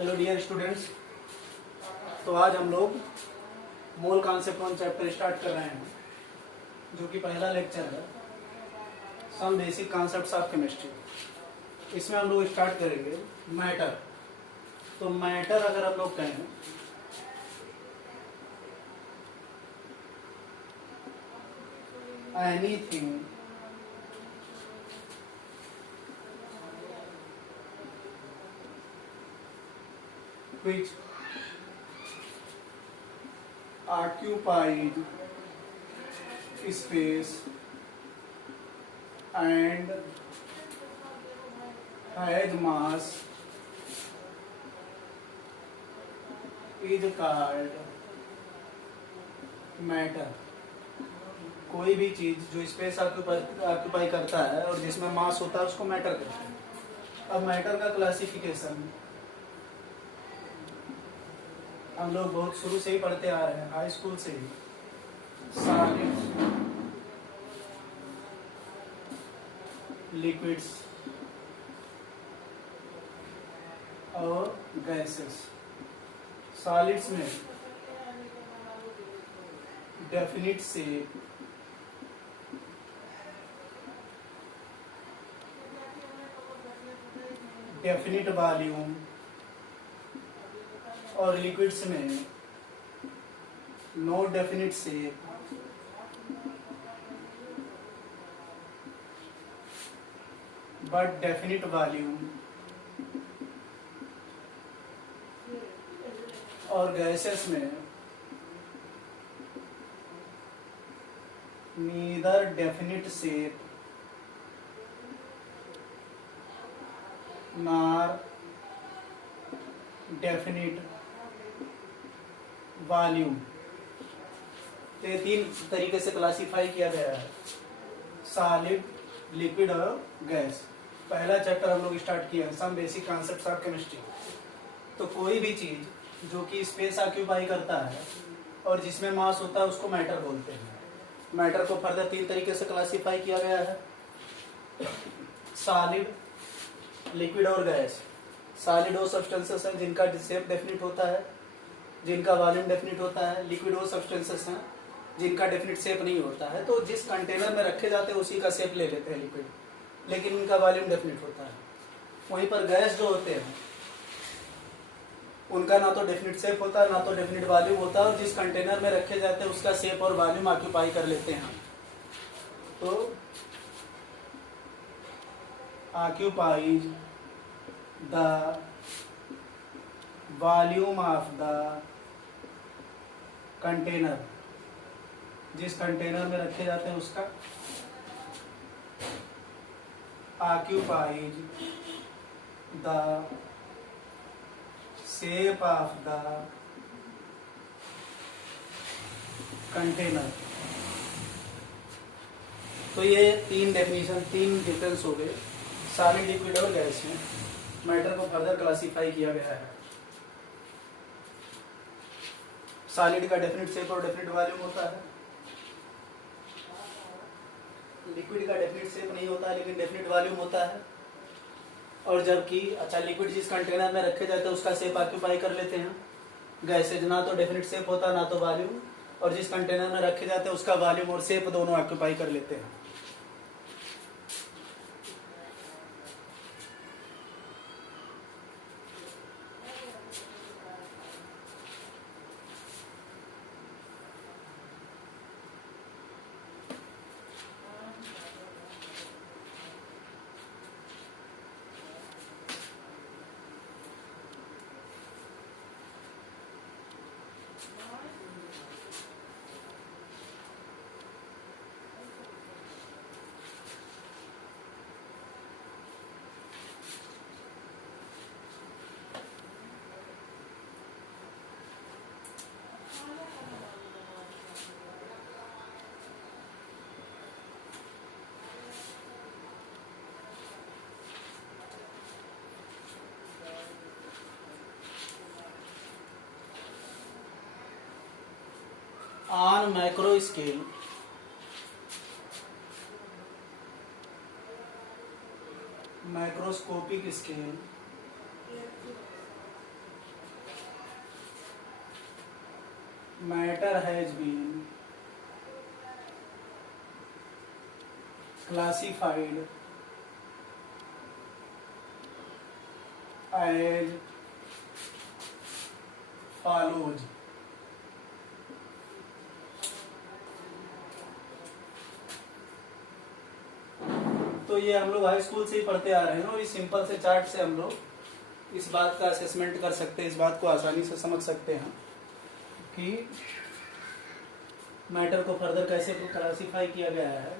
Hello dear students. तो आज हम लोग मोल कॉन्सेप्ट 1 चैप्टर स्टार्ट कर रहे हैं, जो कि पहला लेक्चर है, some basic concepts of chemistry. इसमें हम लोग स्टार्ट करेंगे मैटर। तो मैटर अगर हम लोग कहें anything which occupied space and has mass is called matter। कोई भी चीज जो स्पेस ऑक्यूपाई करता है और जिसमें मास होता है उसको मैटर कहते हैं। अब मैटर का क्लासिफिकेशन हम लोग बहुत शुरू से ही पढ़ते आ रहे हैं, हाई स्कूल से ही। सॉलिड्स, लिक्विड्स और गैसेस। सॉलिड्स में डेफिनिट शेप, डेफिनिट वॉल्यूम, और लिक्विड्स में no definite shape, but definite volume, और गैसेस में neither definite shape nor definite volume. ये तीन तरीके से क्लासिफाई किया गया है, सॉलिड, लिक्विड और गैस। पहला चैप्टर हम लोग स्टार्ट किया है, some basic concepts of chemistry. तो कोई भी चीज जो कि स्पेस ऑक्यूपाई करता है और जिसमें मास होता है उसको मैटर बोलते हैं। मैटर को फर्दर तीन तरीके से क्लासिफाई किया गया है, सॉलिड, लिक्विड और गैस। सॉलिड वो सब्सटेंसेस हैं जिनका शेप डेफिनिट होता है, जिनका वॉल्यूम डेफिनिट होता है। लिक्विड वो सब्सटेंसेस हैं जिनका डेफिनिट शेप नहीं होता है, तो जिस कंटेनर में रखे जाते हैं उसी का शेप ले लेते हैं लिक्विड, लेकिन उनका वॉल्यूम डेफिनिट होता है। वहीं पर गैस जो होते हैं उनका ना तो डेफिनिट शेप होता है ना तो डेफिनिट वॉल्यूम होता है, और जिस कंटेनर में रखे जाते हैं उसका शेप और वॉल्यूम ऑक्यूपाई कर लेते हैं। तो occupies the volume of the container, जिस कंटेनर में रखे जाते हैं उसका occupies the shape of the container. तो ये तीन डेफिनेशन, तीन डिफरेंस हो गए सॉलिड, लिक्विड और गैस में। मैटर को फर्दर क्लासिफाई किया गया है। सॉलिड का डेफिनिट शेप और डेफिनिट वॉल्यूम होता है, लिक्विड का डेफिनिट शेप नहीं होता है लेकिन डेफिनिट वॉल्यूम होता है। और जबकि लिक्विड जिस कंटेनर में रखे जाते हैं उसका शेप ऑक्यूपाई कर लेते हैं। गैसेज ना तो डेफिनिट शेप होता ना तो वॉल्यूम, और जिस कंटेनर में रखे जाते हैं उसका वॉल्यूम और शेप दोनों ऑक्यूपाई कर लेते हैं। On macro scale, macroscopic scale, matter has been classified as follows. तो ये हम लोग हाई स्कूल से ही पढ़ते आ रहे हैं और इस सिंपल से चार्ट से हम लोग इस बात का असेसमेंट कर सकते हैं, इस बात को आसानी से समझ सकते हैं कि मैटर को फर्दर कैसे क्लासिफाई किया गया है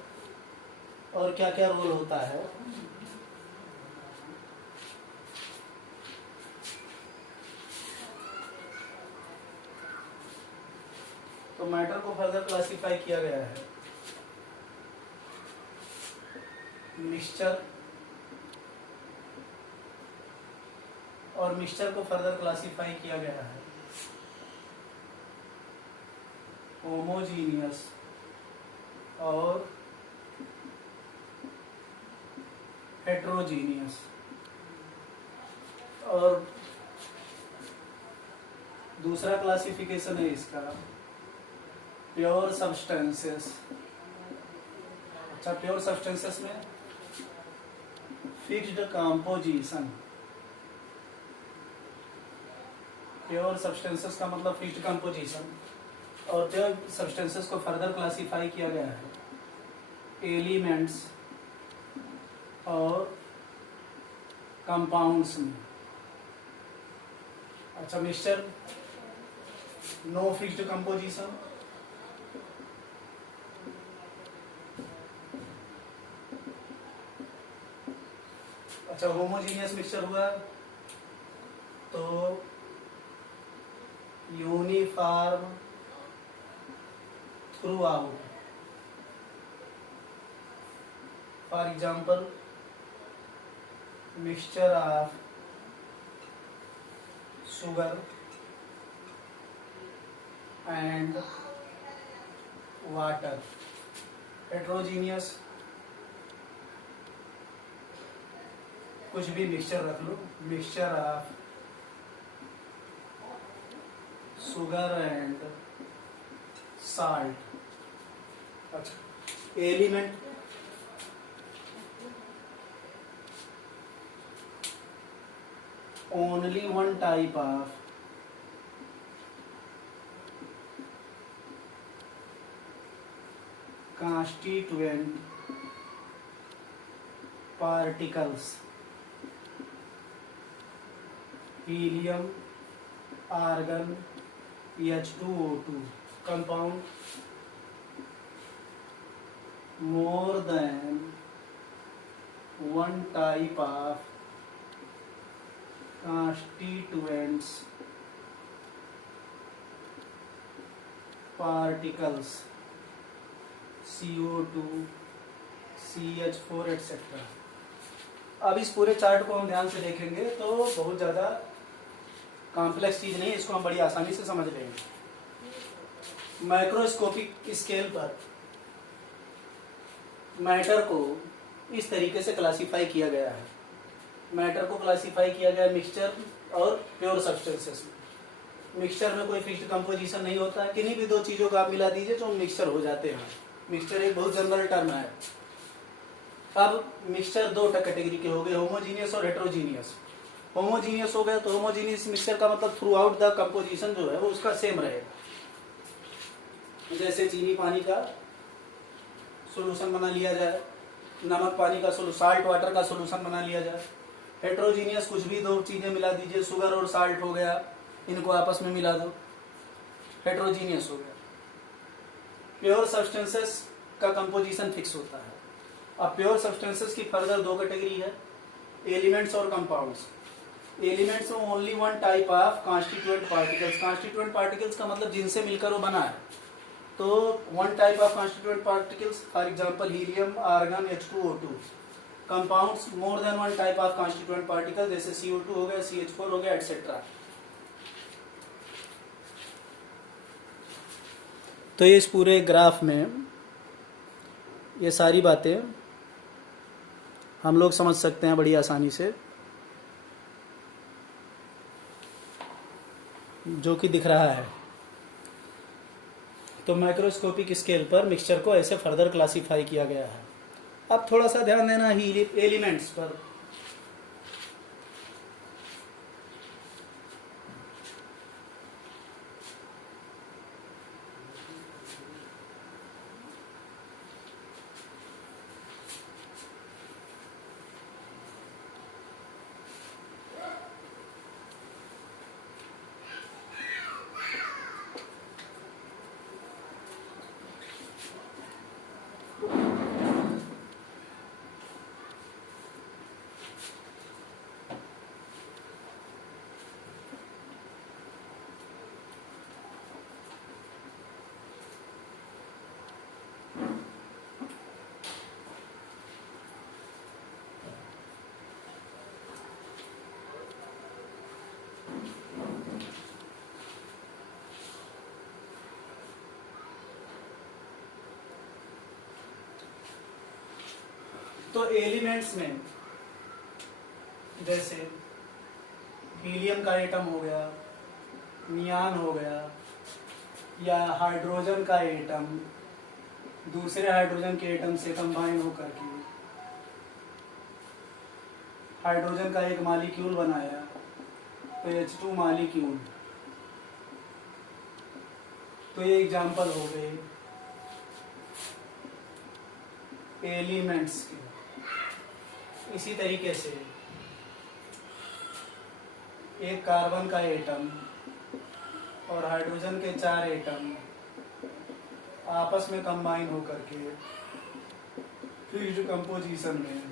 और क्या क्या रोल होता है। तो मैटर को फर्दर क्लासिफाई किया गया है मिक्सचर, और मिक्सचर को फर्दर क्लासिफाई किया गया है होमोजीनियस और हेट्रोजीनियस। और दूसरा क्लासिफिकेशन है इसका प्योर सब्सटेंसेस। अच्छा, प्योर सब्सटेंसेस में फिक्स्ड कंपोजिशन। प्योर सब्सटेंसेस का मतलब फिक्स्ड कंपोजिशन, और प्योर सब्सटेंसेस को फर्दर क्लासिफाई किया गया है एलिमेंट्स और कंपाउंड्स में। अच्छा, मिक्सचर नो फिक्स्ड कंपोजिशन, अच्छा होमोजीनियस मिक्सचर हुआ तो uniform throughout. For example mixture of sugar and water. Heterogeneous कुछ भी मिक्सचर रख लो, mixture of sugar and salt. अच्छा, element only one type of constituent particles, helium, argon, H2O2 compound more than one type of constituents particles CO2 CH4 etc. अब इस पूरे chart को हम ध्यान से देखेंगे तो बहुत ज़्यादा कॉम्प्लेक्स चीज़ नहीं, इसको हम बड़ी आसानी से समझ लेंगे। माइक्रोस्कोपिक स्केल पर मैटर को इस तरीके से क्लासिफाई किया गया है। मैटर को क्लासिफाई किया गया मिक्सचर और प्योर सब्सटेंसेस में। मिक्सचर में कोई फिक्स्ड कंपोजिशन नहीं होता है, किन्हीं भी दो चीज़ों को आप मिला दीजिए तो मिक्सचर हो जाते हैं। मिक्सचर एक बहुत जनरल टर्म है। अब मिक्सचर दो कैटेगरी के हो गए, होमोजीनियस और हेट्रोजीनियस। होमोजीनियस हो गया तो होमोजीनियस मिक्सचर का मतलब थ्रू आउट द कंपोजिशन जो है वो उसका सेम रहेगा। जैसे चीनी पानी का सोल्यूशन बना लिया जाए, नमक पानी का साल्ट वाटर का सोल्यूशन बना लिया जाए। हेट्रोजीनियस कुछ भी दो चीजें मिला दीजिए, शुगर और साल्ट हो गया, इनको आपस में मिला दो, हेट्रोजीनियस हो गया। प्योर सब्सटेंसेस का कंपोजिशन फिक्स होता है। अब प्योर सब्सटेंसेस की फर्दर दो कैटेगरी है, एलिमेंट्स और कंपाउंड्स। एलिमेंट्स में only one type of constituent particles. Constituent particles का मतलब जिनसे मिलकर वो बना है, तो one type of constituent particles, for example helium, argon, H2O2। Compounds more than one type of constituent particle, जैसे CO2 हो गया, CH4 हो गया एटसेट्रा। तो ये इस पूरे ग्राफ में ये सारी बातें हम लोग समझ सकते हैं बड़ी आसानी से, जो कि दिख रहा है। तो माइक्रोस्कोपिक स्केल पर मिक्सचर को ऐसे फर्दर क्लासीफाई किया गया है। अब थोड़ा सा ध्यान देना ही एलिमेंट्स पर। तो एलिमेंट्स में जैसे हीलियम का एटम हो गया, नियान हो गया, या हाइड्रोजन का एटम दूसरे हाइड्रोजन के एटम से कंबाइन होकर के हाइड्रोजन का एक मॉलिक्यूल बनाया, तो H2 मॉलिक्यूल। तो ये एग्जाम्पल हो गए एलिमेंट्स के। इसी तरीके से एक कार्बन का एटम और हाइड्रोजन के 4 एटम आपस में कंबाइन होकर के फिक्स्ड कंपोजिशन में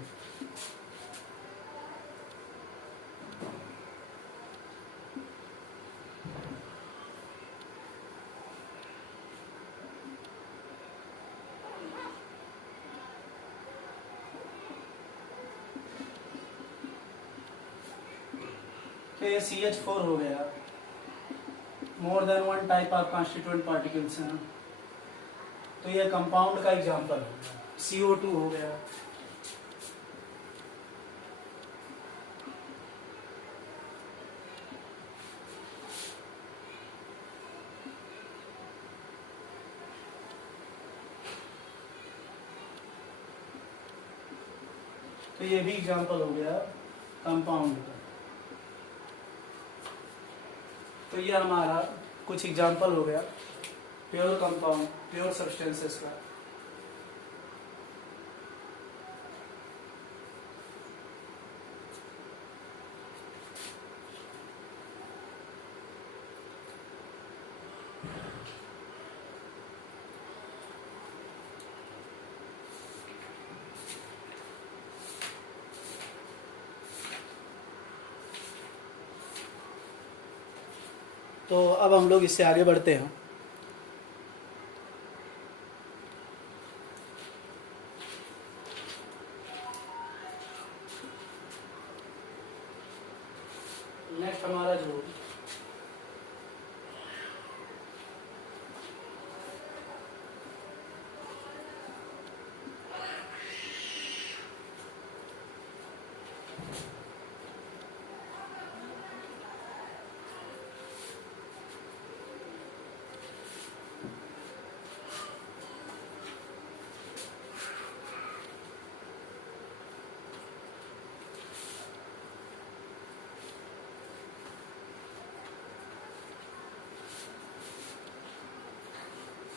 तो ये CH4 हो गया। मोर than one type of constituent particles हैं, तो ये कंपाउंड का एग्जांपल हो गया। CO2 हो गया। तो ये भी एग्जांपल हो गया कंपाउंड का। तो ये हमारा कुछ एग्जांपल हो गया प्योर कंपाउंड, प्योर सब्सटेंसेस का। तो अब हम लोग इससे आगे बढ़ते हैं। नेक्स्ट हमारा जो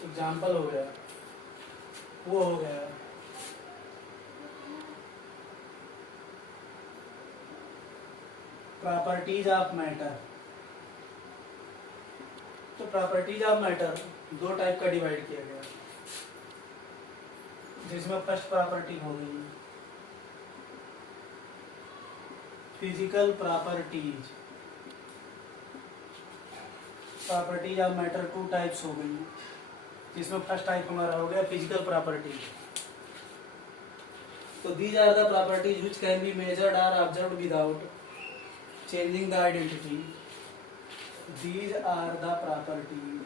एग्जाम्पल हो गया वो हो गया प्रॉपर्टीज ऑफ मैटर। तो प्रॉपर्टीज ऑफ मैटर 2 टाइप का डिवाइड किया गया, जिसमें फर्स्ट प्रॉपर्टी हो गई physical properties. Properties of matter 2 types हो गई, जिसमें फर्स्ट टाइप हमारा हो गया फिजिकल प्रॉपर्टीज। तो these are the properties which can be measured और observed without changing the identity. These are the properties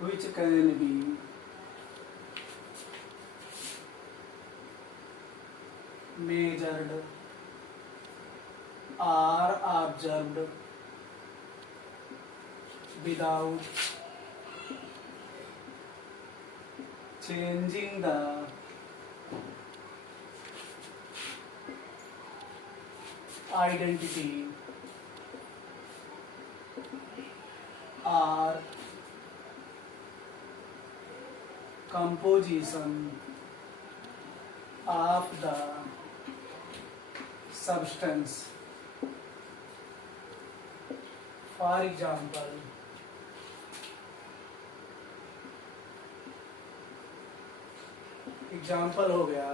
which can be measured observed without changing the identity or composition of the substance. For example, हो गया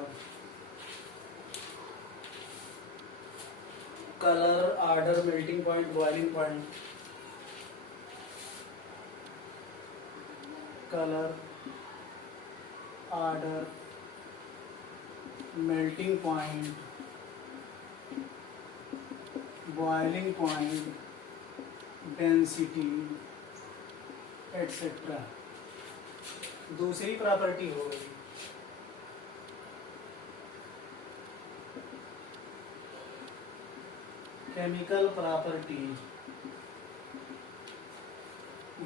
colour, order, melting point, boiling point. Colour, order, melting point, boiling point, density etcetera. दूसरी property हो गई chemical properties.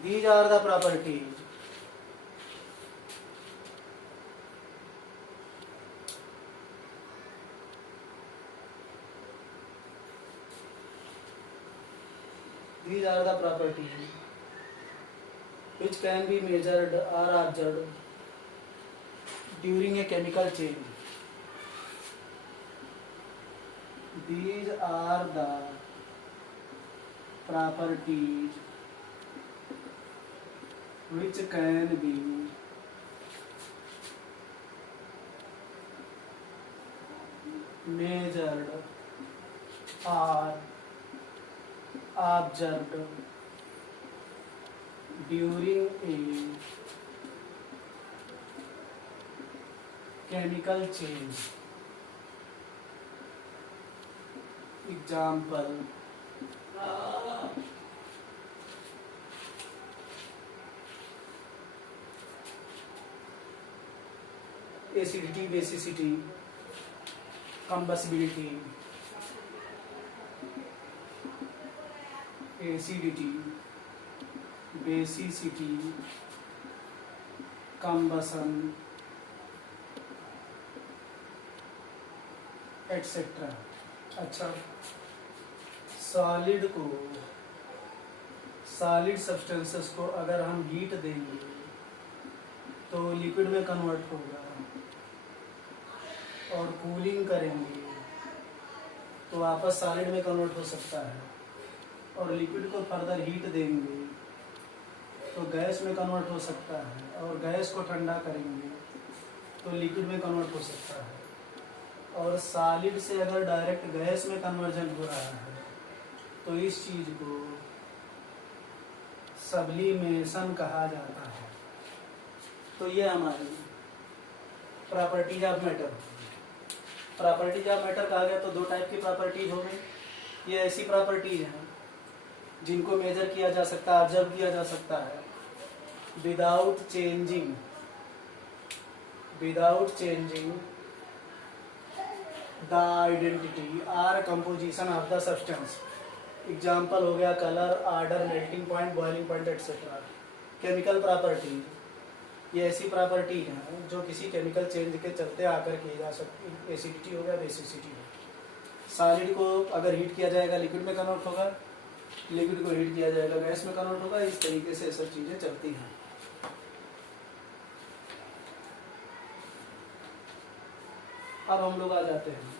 These are the properties which can be measured or observed during a chemical change. These are the properties which can be measured or observed during a chemical change. Example, acidity, basicity, combustibility, acidity, basicity, combustion, etc. अच्छा, solid substances को अगर हम heat देंगे तो liquid में convert होगा, और cooling करेंगे तो वापस सॉलिड में कन्वर्ट हो सकता है, और लिक्विड को फर्दर हीट देंगे तो गैस में कन्वर्ट हो सकता है, और गैस को ठंडा करेंगे तो लिक्विड में कन्वर्ट हो सकता है. और सॉलिड से अगर डायरेक्ट गैस में कन्वर्जन हो रहा है तो इस चीज को सब्लिमेशन कहा जाता है. तो ये हमारी properties of matter. Properties of matter कहा गया तो दो टाइप की प्रॉपर्टीज हो गई. ये ऐसी प्रॉपर्टीज हैं जिनको मेजर किया जा सकता है, ऑब्जर्व किया जा सकता है विदाउट चेंजिंग द आइडेंटिटी और composition of the substance. Example हो गया colour, order, melting point, boiling point etcetera. Chemical property, ये ऐसी प्रॉपर्टी हैं जो किसी केमिकल चेंज के चलते आकर की जा सकती. एसिडिटी हो गया, बेसिसिटी हो. सॉलिड को अगर हीट किया जाएगा लिक्विड में कन्वर्ट होगा, लिक्विड को हीट किया जाएगा गैस में कन्वर्ट होगा. इस तरीके से सब चीजें चलती हैं. अब हम लोग आ जाते हैं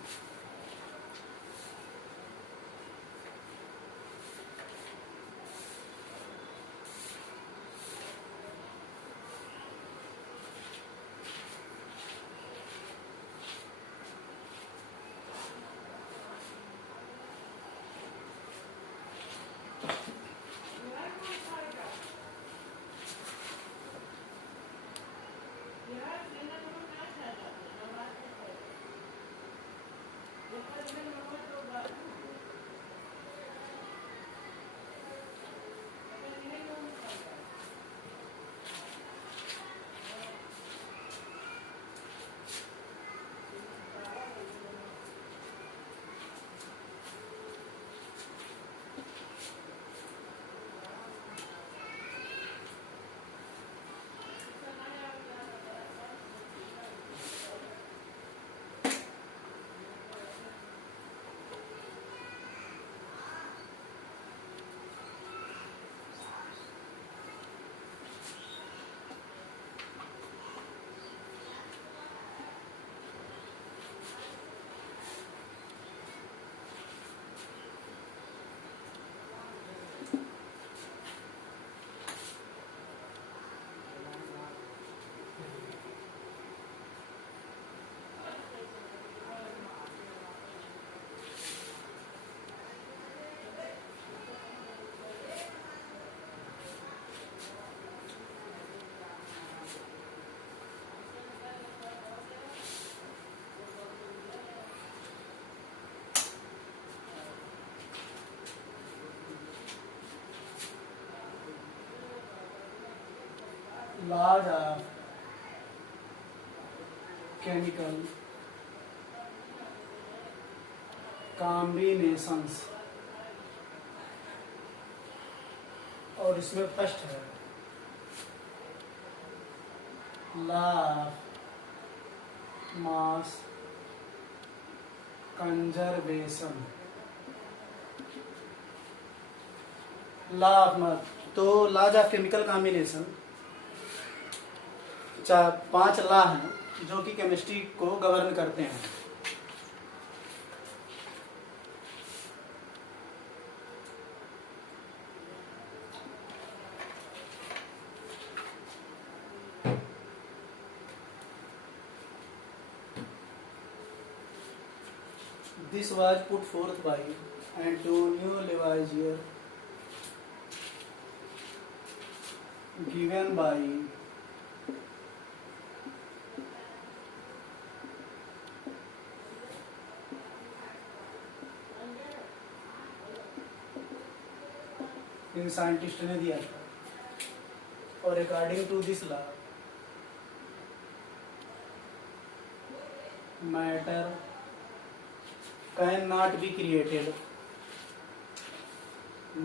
laws of chemical combinations, और इसमें फर्स्ट है law of mass conservation. Law of mass, तो laws of chemical combination, 5 law हैं जो कि केमिस्ट्री को गवर्न करते हैं। This was put forth by Antonio Lavoisier, given by इन साइंटिस्ट ने दिया था। और according to this law matter can not be created,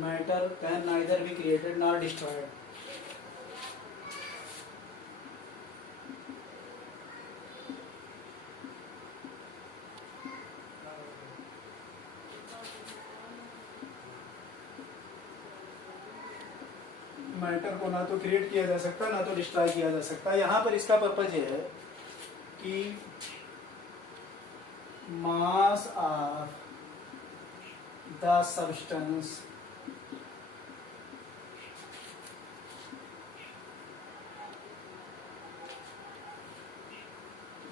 matter can neither be created nor destroyed. मैटर को ना तो क्रिएट किया जा सकता ना तो डिस्ट्रॉय किया जा सकता। यहाँ पर इसका पर्पज ये है कि मास ऑफ द सब्सटेंस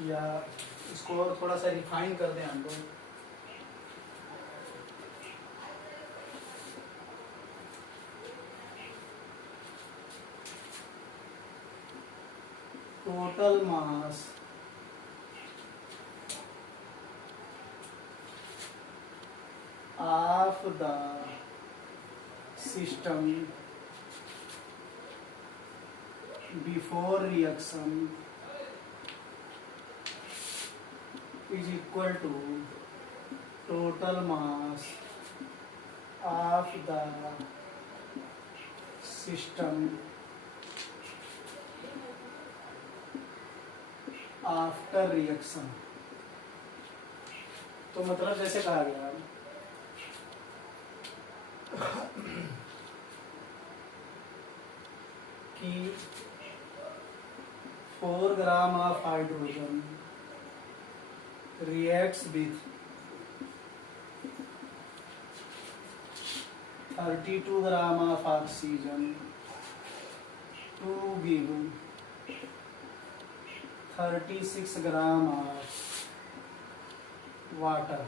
या इसको और थोड़ा सा रिफाइन कर दें हम लोग, total mass of the system before reaction is equal to total mass of the system after reaction। तो मतलब जैसे कहा गया कि 4 gram of hydrogen reacts with 32 gram of oxygen to give 36 gram of water।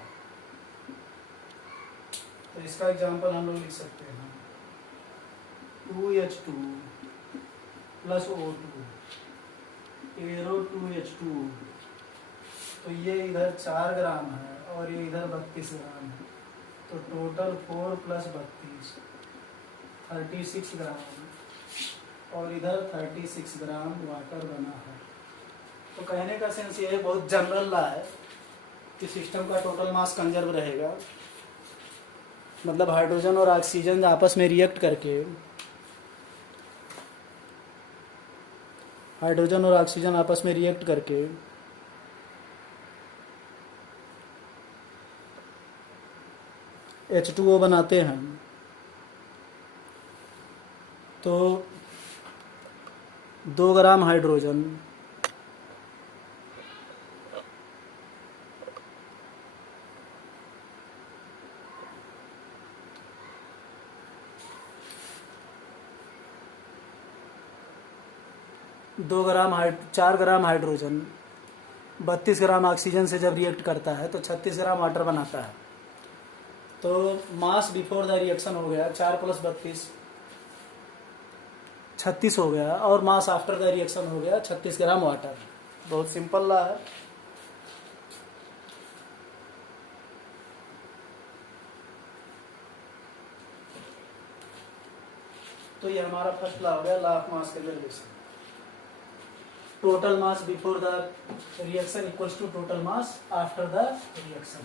तो इसका एग्जांपल हम लोग लिख सकते हैं 2H2 plus O2 arrow 2H2। तो ये इधर 4 ग्राम है और ये इधर 32 ग्राम है, तो टोटल 4 प्लस 32 36 ग्राम और इधर 36 ग्राम वाटर बना है। तो कहने का सेंस ये है, बहुत जनरल लॉ है कि सिस्टम का टोटल मास कंजर्व रहेगा। मतलब हाइड्रोजन और ऑक्सीजन आपस में रिएक्ट करके, हाइड्रोजन और ऑक्सीजन आपस में रिएक्ट करके H2O बनाते हैं। तो 2 ग्राम हाइड्रोजन चार ग्राम हाइड्रोजन 32 ग्राम ऑक्सीजन से जब रिएक्ट करता है तो 36 ग्राम वाटर बनाता है। तो मास बिफोर द रिएक्शन हो गया 4 प्लस 32 36 हो गया, और मास आफ्टर द रिएक्शन हो गया 36 ग्राम वाटर। बहुत सिंपल लॉ है। तो ये हमारा फर्स्ट लॉ हो गया, law of mass conservation. total mass before the reaction equals to total mass after the reaction.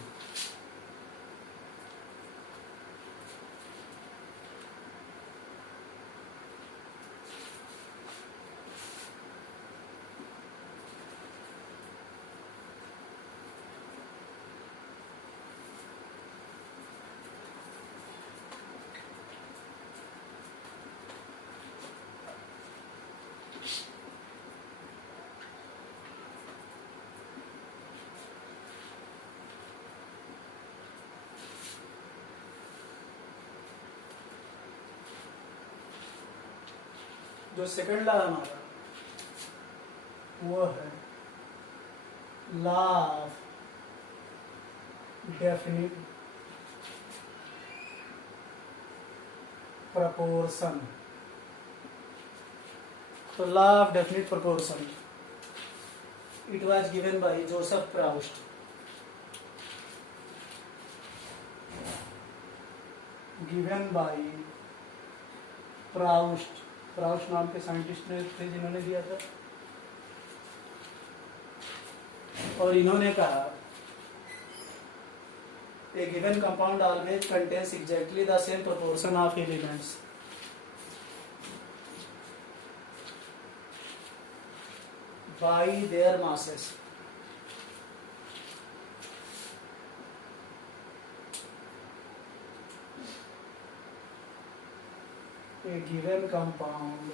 जो सेकंड लॉ हमारा वो है लॉ ऑफ डेफिनिट प्रपोर्शन। तो law of definite proportion it was given by Joseph Proust. Given by Proust. Proust नाम के scientist ने थे जिन्होंने दिया था, और इन्होंने कहा a given compound always contains exactly the same proportion of elements by their masses. A given compound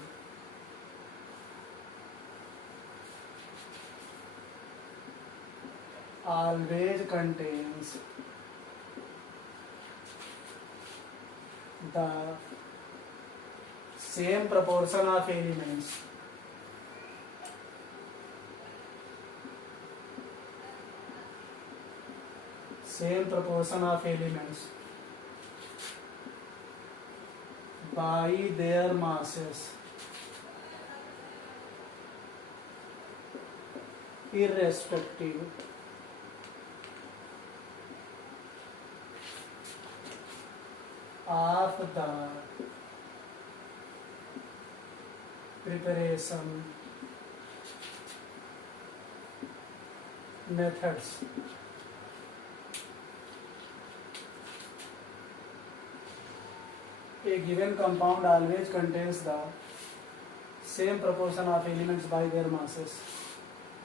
always contains the same proportion of elements by their masses irrespective of the preparation methods. A given compound always contains the same proportion of elements by their masses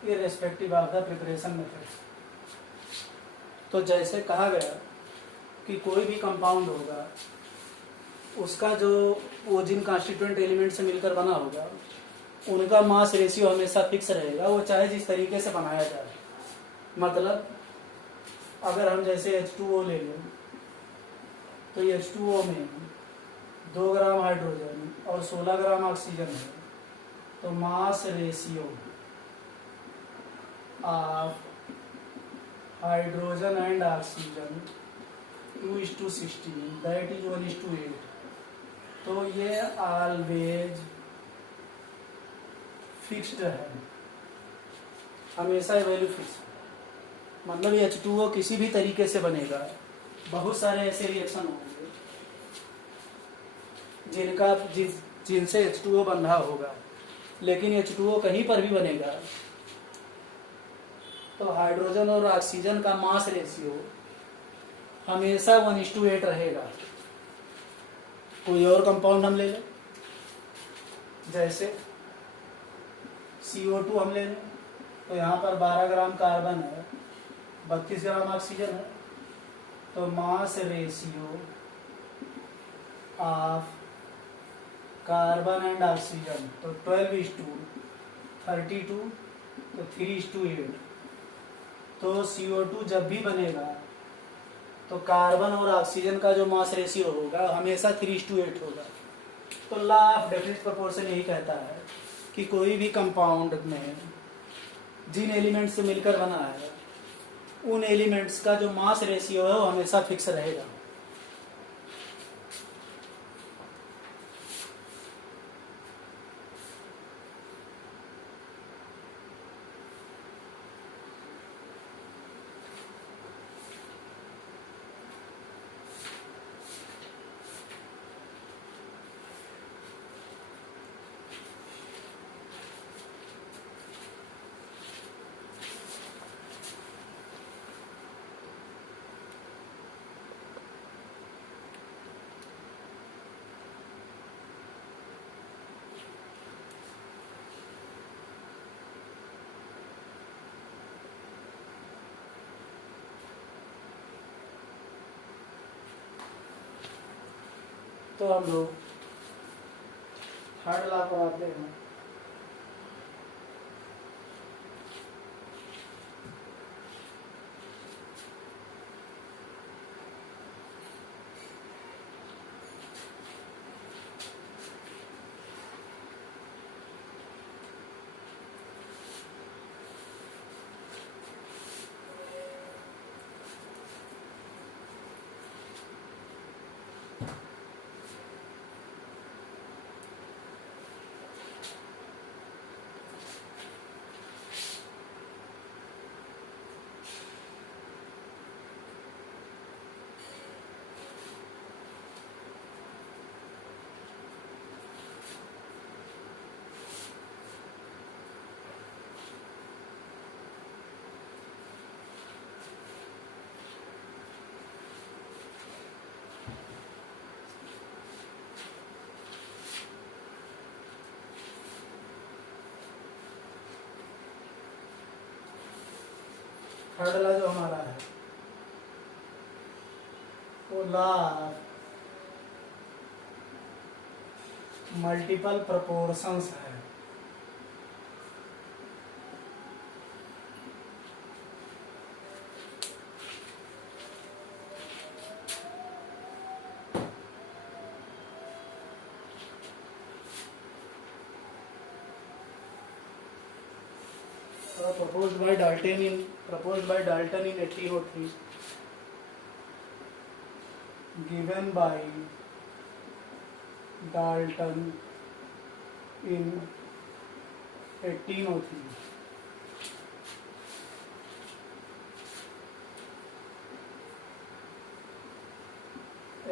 irrespective of the preparation methods. तो जैसे कहा गया कि कोई भी compound होगा उसका जो वो जिन कॉन्स्टिट्यूएंट एलिमेंट से मिलकर बना होगा उनका मास रेशियो हमेशा फिक्स रहेगा, वो चाहे जिस तरीके से बनाया जाए। मतलब अगर हम जैसे H2O ले लें तो H2O में 2 ग्राम हाइड्रोजन और 16 ग्राम ऑक्सीजन है, तो mass ratio of hydrogen and oxygen 2:16 that is 1:8। तो ये ऑलवेज फिक्स्ड है, हमेशा वैल्यू फिक्स। मतलब ये H2O किसी भी तरीके से बनेगा, बहुत सारे ऐसे रिएक्शन होंगे जिनसे H2O बन रहा होगा, लेकिन H2O कहीं पर भी बनेगा तो हाइड्रोजन और ऑक्सीजन का मास रेशियो हमेशा 1:8 रहेगा। कोई और कंपाउंड हम ले लें, जैसे CO2 हम ले लें, तो यहाँ पर 12 ग्राम कार्बन है, 32 ग्राम ऑक्सीजन है, तो mass ratio of carbon and oxygen तो 12:32 तो 3:8। तो CO2 जब भी बनेगा तो कार्बन और ऑक्सीजन का जो मास रेशियो होगा हमेशा 3:8 होगा। तो लॉ ऑफ डेफिनिट प्रोपोर्शन यही कहता है कि कोई भी कंपाउंड में जिन एलिमेंट्स से मिलकर बना है उन एलिमेंट्स का जो मास रेशियो है वो हमेशा फिक्स रहेगा। तो हम लोग थर्ड लॉ पर आते हैं। थर्ड लॉ जो हमारा है वो लॉ मल्टीपल प्रोपोर्शंस है। proposed by Dalton in 1803, given by Dalton in 1803.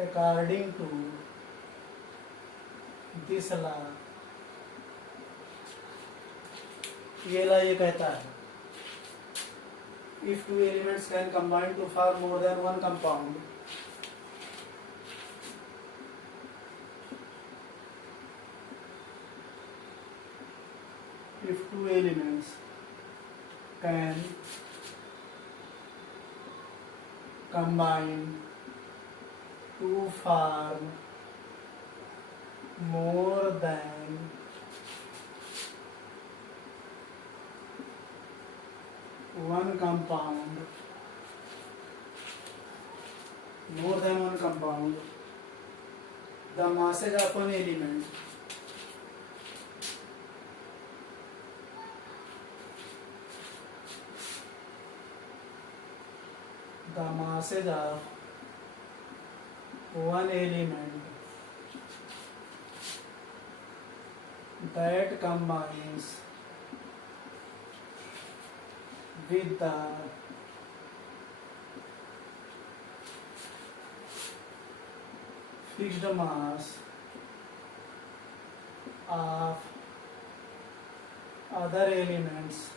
According to this law, ये ला ये कहता है if two elements can combine to form more than one compound, if two elements can combine to form more than one compound, the masses of an element that combines with the fixed mass of other elements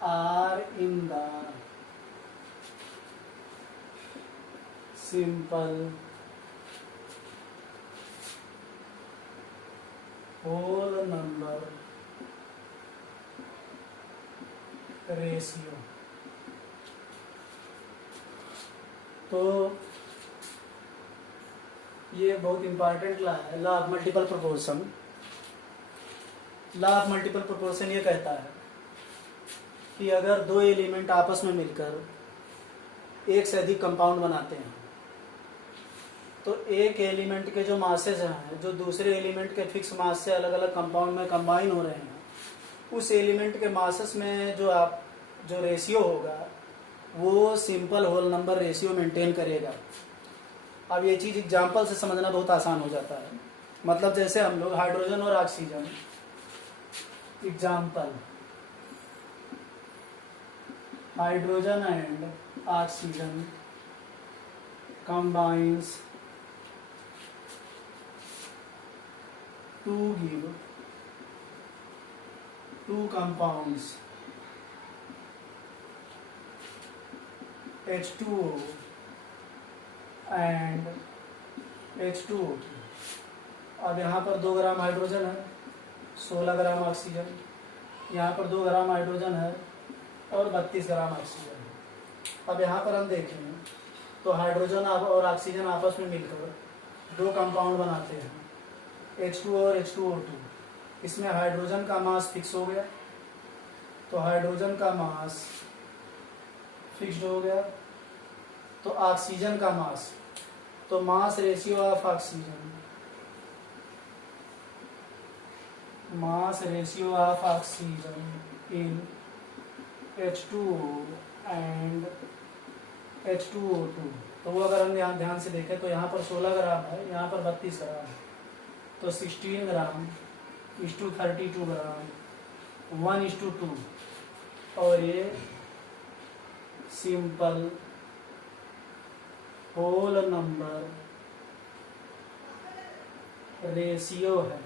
are in the simple whole number ratio. तो ये बहुत important law है, law of multiple proportion. Law of multiple proportion ये कहता है कि अगर दो एलिमेंट आपस में मिलकर एक से अधिक कंपाउंड बनाते हैं तो एक एलिमेंट के जो मासेज हैं जो दूसरे एलिमेंट के फिक्स मास से अलग अलग कंपाउंड में कंबाइन हो रहे हैं, उस एलिमेंट के मासेस में जो रेशियो होगा वो simple whole number ratio maintain करेगा। अब ये चीज़ एग्जांपल से समझना बहुत आसान हो जाता है। मतलब जैसे हम लोग हाइड्रोजन और oxygen, example hydrogen and oxygen combines to give two compounds H2O and H2O2। अब यहाँ पर 2 ग्राम हाइड्रोजन है, 16 ग्राम ऑक्सीजन, यहाँ पर 2 ग्राम हाइड्रोजन है और 32 ग्राम ऑक्सीजन है। अब यहाँ पर हम देखें तो हाइड्रोजन और ऑक्सीजन आपस में मिलकर दो कंपाउंड बनाते हैं H2 और H2O2। इसमें हाइड्रोजन का मास फिक्स हो गया, तो हाइड्रोजन का मास फिक्स्ड हो गया। तो ऑक्सीजन का मास, तो mass ratio of oxygen, mass ratio of oxygen in H2O and H2O2। तो वो अगर हम यहाँ ध्यान से देखें तो यहाँ पर 16 ग्राम है, यहाँ पर 32 ग्राम है, तो 16 ग्राम इस टू 32 ग्राम 1:2। और ये सिंपल होल नंबर रेशियो है।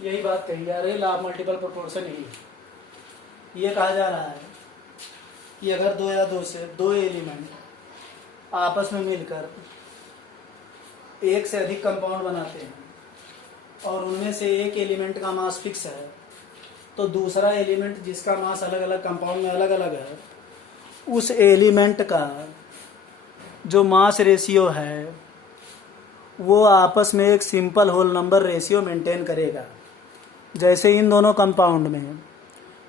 यही बात कही जा रही है, लॉ ऑफ मल्टीपल प्रोपोर्शन यही है। ये कहा जा रहा है कि अगर दो या दो से दो एलिमेंट आपस में मिलकर एक से अधिक कंपाउंड बनाते हैं और उनमें से एक एलिमेंट का मास फिक्स है, तो दूसरा एलिमेंट जिसका मास अलग अलग कंपाउंड में अलग अलग है, उस एलिमेंट का जो मास रेशियो है वो आपस में एक simple whole number ratio maintain करेगा। जैसे इन दोनों कंपाउंड में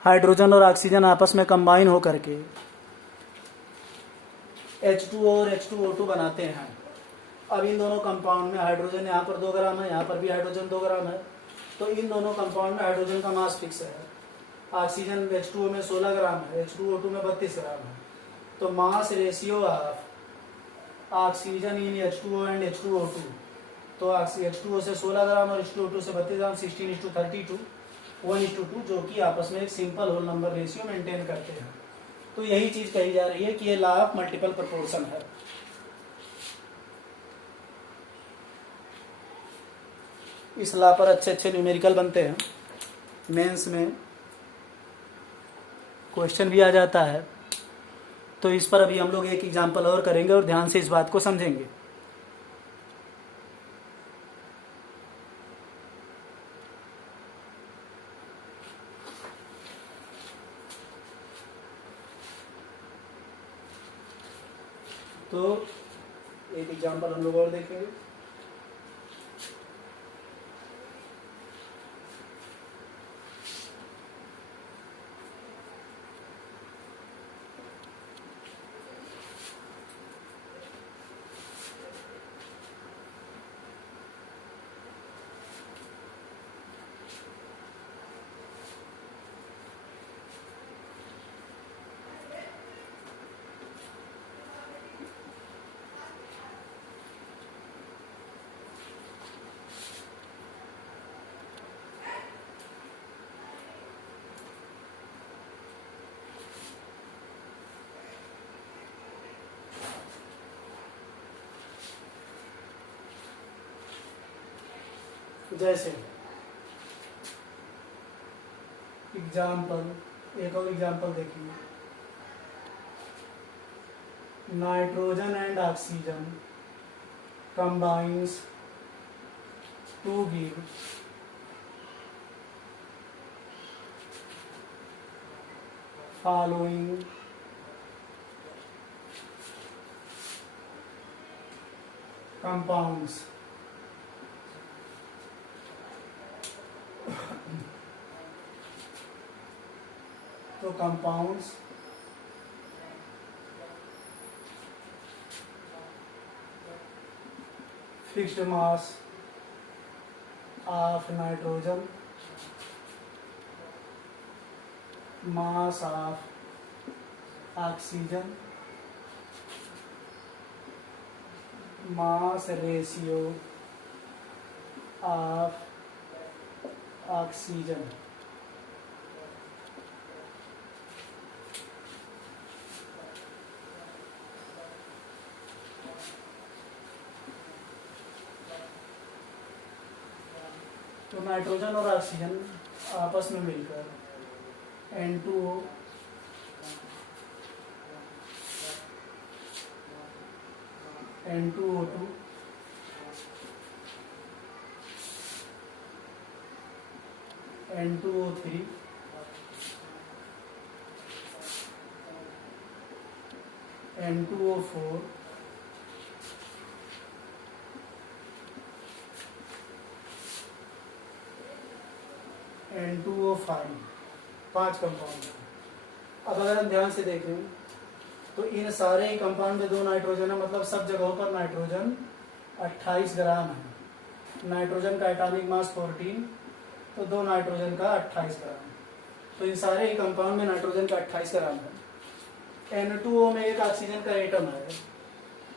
हाइड्रोजन और ऑक्सीजन आपस में कंबाइन हो करके H2O और H2O2 बनाते हैं। अब इन दोनों कंपाउंड में हाइड्रोजन यहाँ पर 2 ग्राम है, यहाँ पर भी हाइड्रोजन 2 ग्राम है, तो इन दोनों कंपाउंड में हाइड्रोजन का मास फिक्स है। ऑक्सीजन H2O में 16 ग्राम है, H2O2 में 32 ग्राम है, तो mass ratio of oxygen in H2O and H2O2, तो H2O से 16 ग्राम और H2O2 से 32 ग्राम 16:32 1:2, जो कि आपस में एक simple whole number ratio maintain करते हैं। तो यही चीज कही जा रही है कि ये लॉ ऑफ मल्टीपल प्रोपोर्शन है। इस लॉ पर अच्छे अच्छे न्यूमेरिकल बनते हैं, मेंस में क्वेश्चन भी आ जाता है। तो इस पर अभी हम लोग एक एग्जांपल और करेंगे और ध्यान से इस बात को समझेंगे। तो एक एग्जांपल हम लोग और देखेंगे। जैसे एग्जाम्पल, एक और एग्जाम्पल देखिए। Nitrogen and oxygen combines to give following compounds। तो compounds fixed mass of nitrogen, mass of oxygen, mass ratio of oxygen. तो नाइट्रोजन और ऑक्सीजन आपस में मिलकर N2O N2O2 N2O3 N2O4 N2O5, 5 compound. अब अगर हम ध्यान से देखें तो इन सारे ही कंपाउंड में 2 नाइट्रोजन है, मतलब सब जगहों पर नाइट्रोजन 28 ग्राम है। नाइट्रोजन का एटॉमिक मास 14, तो 2 नाइट्रोजन का 28 ग्राम। तो इन सारे ही कंपाउंड में नाइट्रोजन का 28 ग्राम है। N2O में एक ऑक्सीजन का एटम है,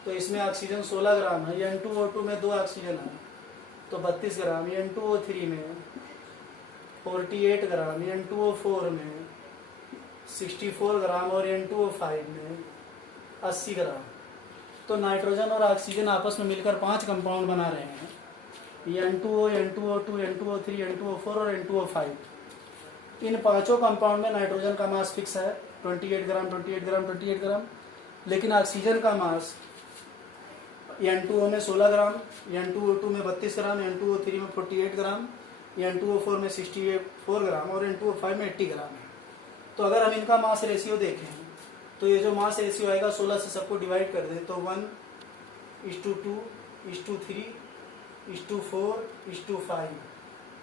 तो इसमें ऑक्सीजन 16 ग्राम है। N2O2 में 2 ऑक्सीजन है, तो 32 ग्राम। N2O3 में 48 ग्राम, N2O4 में 64 ग्राम और N2O5 में 80 ग्राम। तो नाइट्रोजन और ऑक्सीजन आपस में मिलकर 5 कंपाउंड बना रहे हैं, N2O, N2O2, N2O3, N2O4 और N2O5। इन पांचों कंपाउंड में नाइट्रोजन का मास फिक्स है 28 ग्राम, 28 ग्राम, 28 ग्राम। लेकिन ऑक्सीजन का मास N2O में 16 ग्राम, N2O2 में 32 ग्राम, N2O3 में 48 ग्राम, N2O4 में 64 ग्राम और N2O5 में 80 ग्राम है। तो अगर हम इनका मास रेशियो देखें तो ये जो मास रेशियो आएगा 16 से सबको डिवाइड कर दें तो 1:2:3:4:5।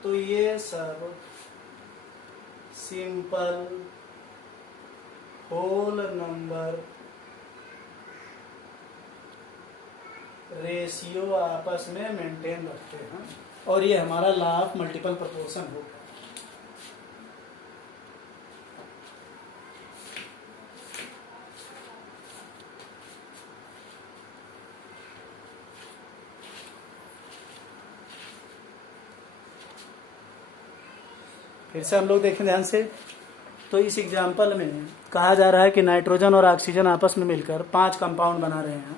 तो ये सब सिंपल होल नंबर रेशियो आपस में मेंटेन रखते हैं, और ये हमारा लॉ ऑफ मल्टीपल प्रोपोर्शन होगा। फिर से हम लोग देखें ध्यान से, तो इस एग्जाम्पल में कहा जा रहा है कि नाइट्रोजन और ऑक्सीजन आपस में मिलकर 5 कंपाउंड बना रहे हैं,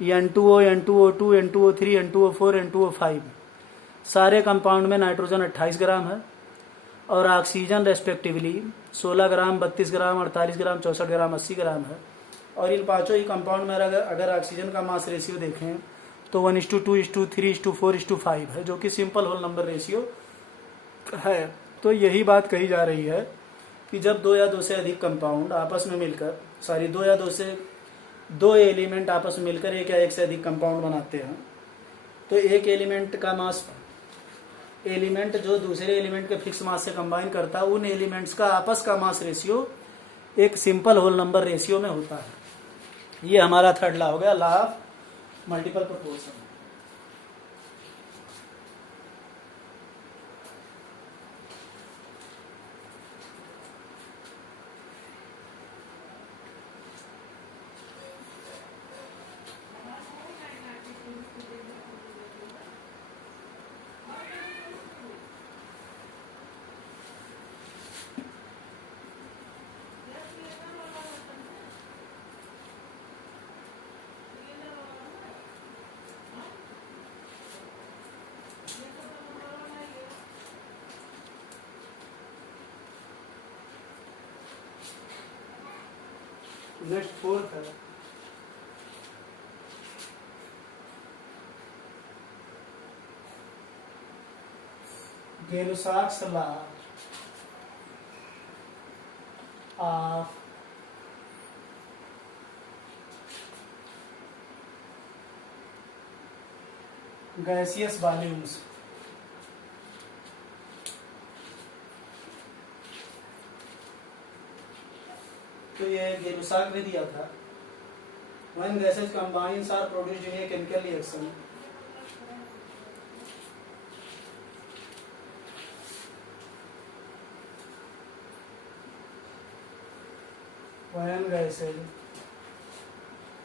N2O, N2O2, N2O3, N2O4, N2O5। सारे कंपाउंड में नाइट्रोजन 28 ग्राम है और ऑक्सीजन रेस्पेक्टिवली 16 ग्राम, 32 ग्राम, 48 ग्राम, 64 ग्राम, 80 ग्राम है। और इन पांचों ही कंपाउंड में अगर ऑक्सीजन का मास रेशियो देखें तो 1:2:3:4:5 है, जो कि सिंपल होल नंबर रेशियो है। तो यही बात कही जा रही है कि जब 2 या 2 से अधिक कंपाउंड आपस में मिलकर, 2 या 2 से 2 एलिमेंट आपस में मिलकर 1 या 1 से अधिक कंपाउंड बनाते हैं, तो एक एलिमेंट का मास, एलिमेंट जो दूसरे एलिमेंट के फिक्स मास से कंबाइन करता है, उन एलिमेंट्स का आपस का मास रेशियो एक सिंपल होल नंबर रेशियो में होता है। ये हमारा थर्ड लॉ हो गया, law of multiple proportion. Next 4th है गै-लुसाक्स लॉ ऑफ गैसियस वॉल्यूम्स। तो ये गै-लुसाक ने दिया था, when gases combines are produced in a chemical reaction, when gases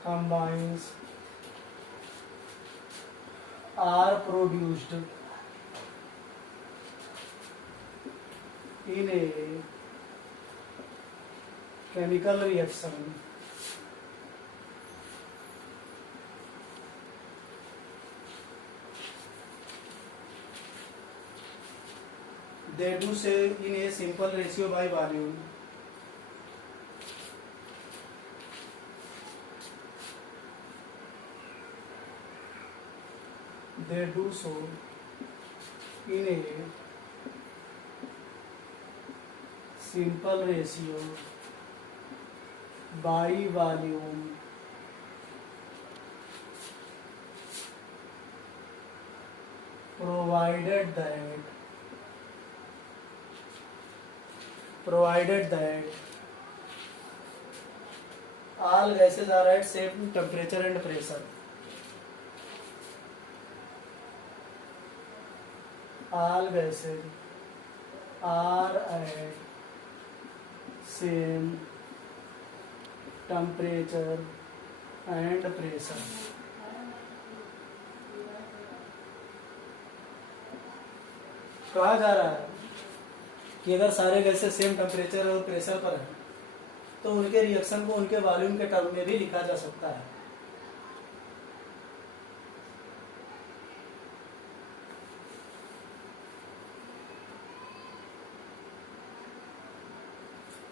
combines are produced in a chemical reaction, they do so in a simple ratio by volume, they do so in a simple ratio by volume provided that provided that all gases are at same temperature and pressure. All gases are at same temperature and pressure. कहा जा रहा है कि अगर सारे gases same temperature और pressure पर हैं तो उनके रिएक्शन को उनके वॉल्यूम के टर्म में भी लिखा जा सकता है।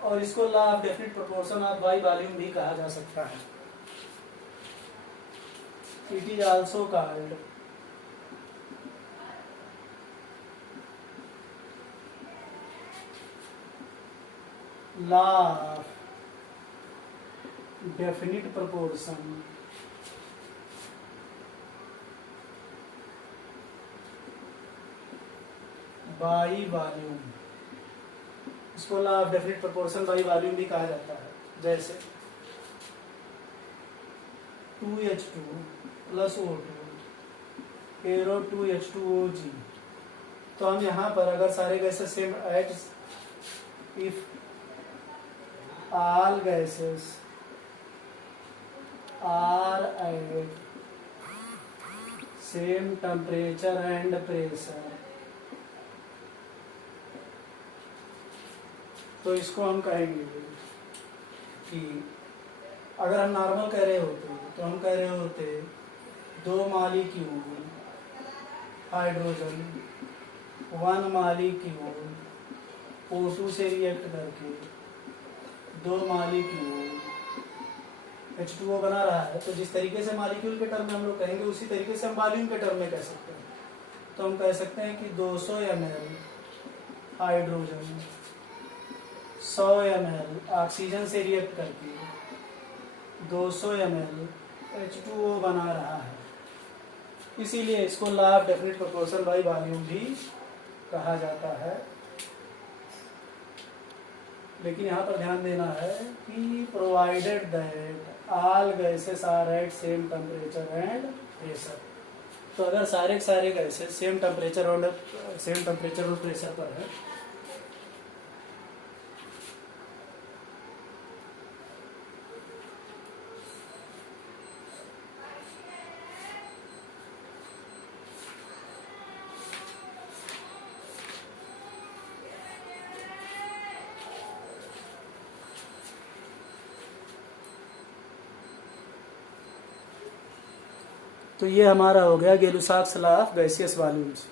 और इसको law of definite proportion of by volume भी कहा जा सकता है। It is also called law of definite proportion by volume. इसको law of definite proportion by volume भी कहा जाता है। जैसे 2H2 plus O2 arrow 2H2OG। तो हम यहाँ पर अगर सारे gases same at if all gases are at same temperature and pressure, तो इसको हम कहेंगे कि अगर हम नॉर्मल कह रहे होते तो हम कह रहे होते 2 मॉलिक्यूल हाइड्रोजन 1 मॉलिक्यूल O2 से रिएक्ट करके 2 मॉलिक्यूल H2O बना रहा है। तो जिस तरीके से मॉलिक्यूल के टर्म में हम लोग कहेंगे उसी तरीके से हम वॉल्यूम के टर्म में कह सकते हैं। तो हम कह सकते हैं कि 200 ml हाइड्रोजन 100 ml ऑक्सीजन से रिएक्ट करके 200 ml H2O बना रहा है। इसीलिए इसको law of definite proportion by volume भी कहा जाता है। लेकिन यहाँ पर ध्यान देना है कि provided that all gases are at same temperature and pressure. तो अगर सारे गैसेस सेम टेम्परेचर और प्रेशर पर है तो ये हमारा हो गया Gay Lussac's law of gaseous volumes.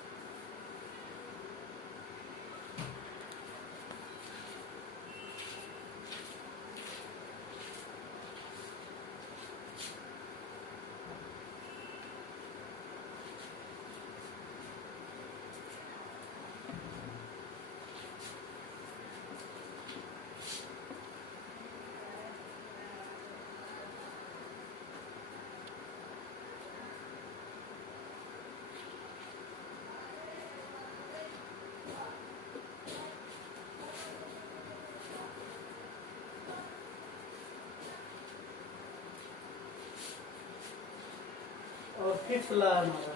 और फिफ्थ लॉ हमारा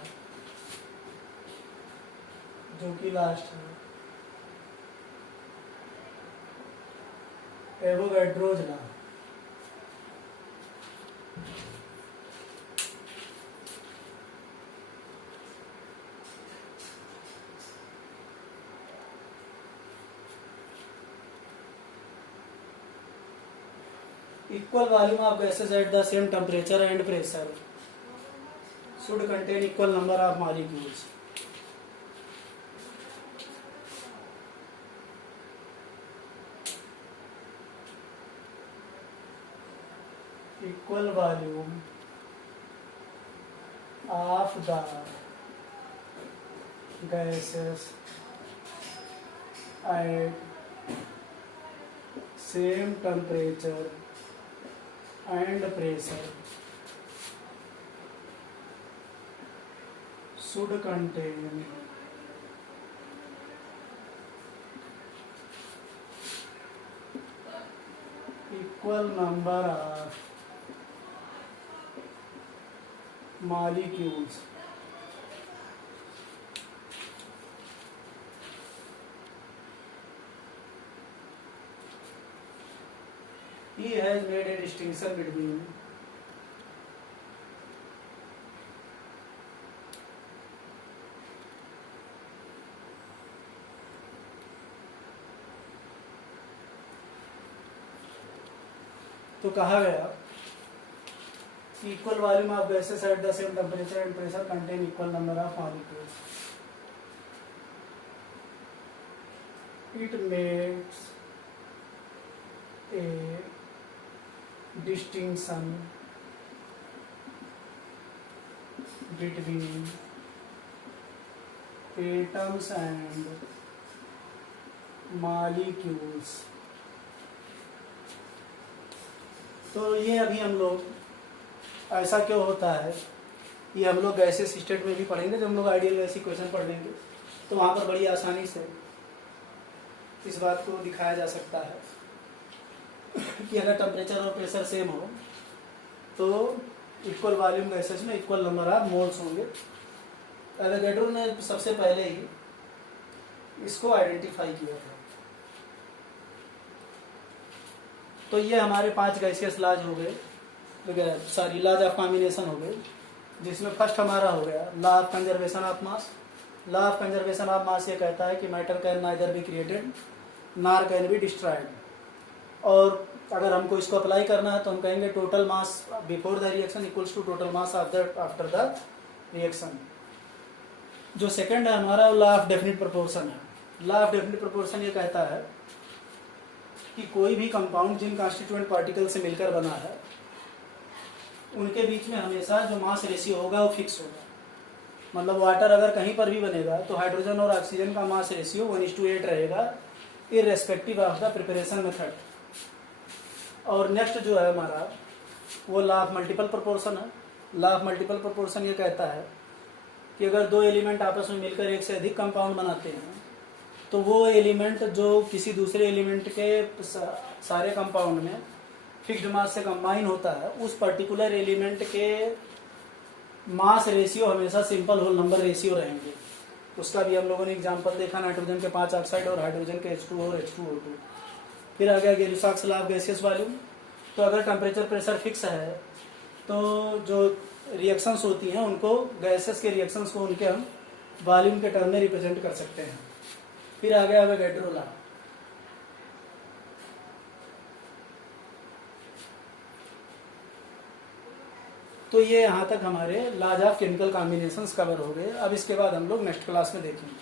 जो कि लास्ट है Avogadro's law. Equal volume of gases at the same temperature and pressure should contain equal number of molecules. Equal volume of the gases at same temperature and pressure should contain equal number of molecules he has made a distinction between तो कहा गया equal volume of gases at the same temperature and pressure contain equal number of molecules. It makes a distinction between atoms and molecules. तो ये अभी हम लोग ऐसा क्यों होता है, ये हम लोग गैसेस स्टेट में भी पढ़ेंगे. जब हम लोग आइडियल गैस इक्वेशन पढ़ लेंगे तो वहाँ पर बड़ी आसानी से इस बात को दिखाया जा सकता है कि अगर टेम्परेचर और प्रेशर सेम हो तो इक्वल वॉल्यूम गैसेस में इक्वल नंबर ऑफ मोल्स होंगे. एवोगैड्रो ने सबसे पहले ही इसको आइडेंटिफाई किया था. तो ये हमारे 5 गैसियस लाज हो गए, सॉरी लाज ऑफ कॉम्बिनेशन हो गए, जिसमें फर्स्ट हमारा हो गया law of conservation of mass. Law of conservation of mass ये कहता है कि matter can neither be created nor can be destroyed. और अगर हमको इसको अप्लाई करना है तो हम कहेंगे total mass before the reaction equals to total mass after the reaction. जो सेकंड है हमारा लॉ ऑफ डेफिनिट प्रोपोर्शन है. लॉ ऑफ डेफिनिट प्रोपोर्शन ये कहता है कि कोई भी कंपाउंड जिन कॉन्स्टिट्यूएंट पार्टिकल से मिलकर बना है उनके बीच में हमेशा जो मास रेशियो होगा वो फिक्स होगा. मतलब वाटर अगर कहीं पर भी बनेगा तो हाइड्रोजन और ऑक्सीजन का मास रेशियो 1:8 रहेगा irrespective of the preparation method. और नेक्स्ट जो है हमारा वो लॉ ऑफ मल्टीपल प्रोपोर्शन है. लॉ ऑफ मल्टीपल प्रोपोर्शन ये कहता है कि अगर 2 एलिमेंट आपस में मिलकर एक से अधिक कंपाउंड बनाते हैं तो वो एलिमेंट जो किसी दूसरे एलिमेंट के सारे कंपाउंड में फिक्स्ड मास से कंबाइन होता है उस पर्टिकुलर एलिमेंट के मास रेशियो हमेशा सिंपल होल नंबर रेशियो रहेंगे. उसका भी हम लोगों ने एग्जांपल देखा, नाइट्रोजन के 5 ऑक्साइड और हाइड्रोजन के H2 और H2O2. फिर आ गया Gibbs law of gaseous volume. तो अगर टेम्परेचर प्रेशर फिक्स है तो जो रिएक्शंस होती हैं उनको गैसेस के रिएक्शंस को उनके हम वॉल्यूम के टर्म में रिप्रेजेंट कर सकते हैं. फिर आ गया एवोगैड्रो लॉ. तो ये यहाँ तक हमारे laws of chemical combinations cover हो गए. अब इसके बाद हम लोग नेक्स्ट क्लास में देखेंगे.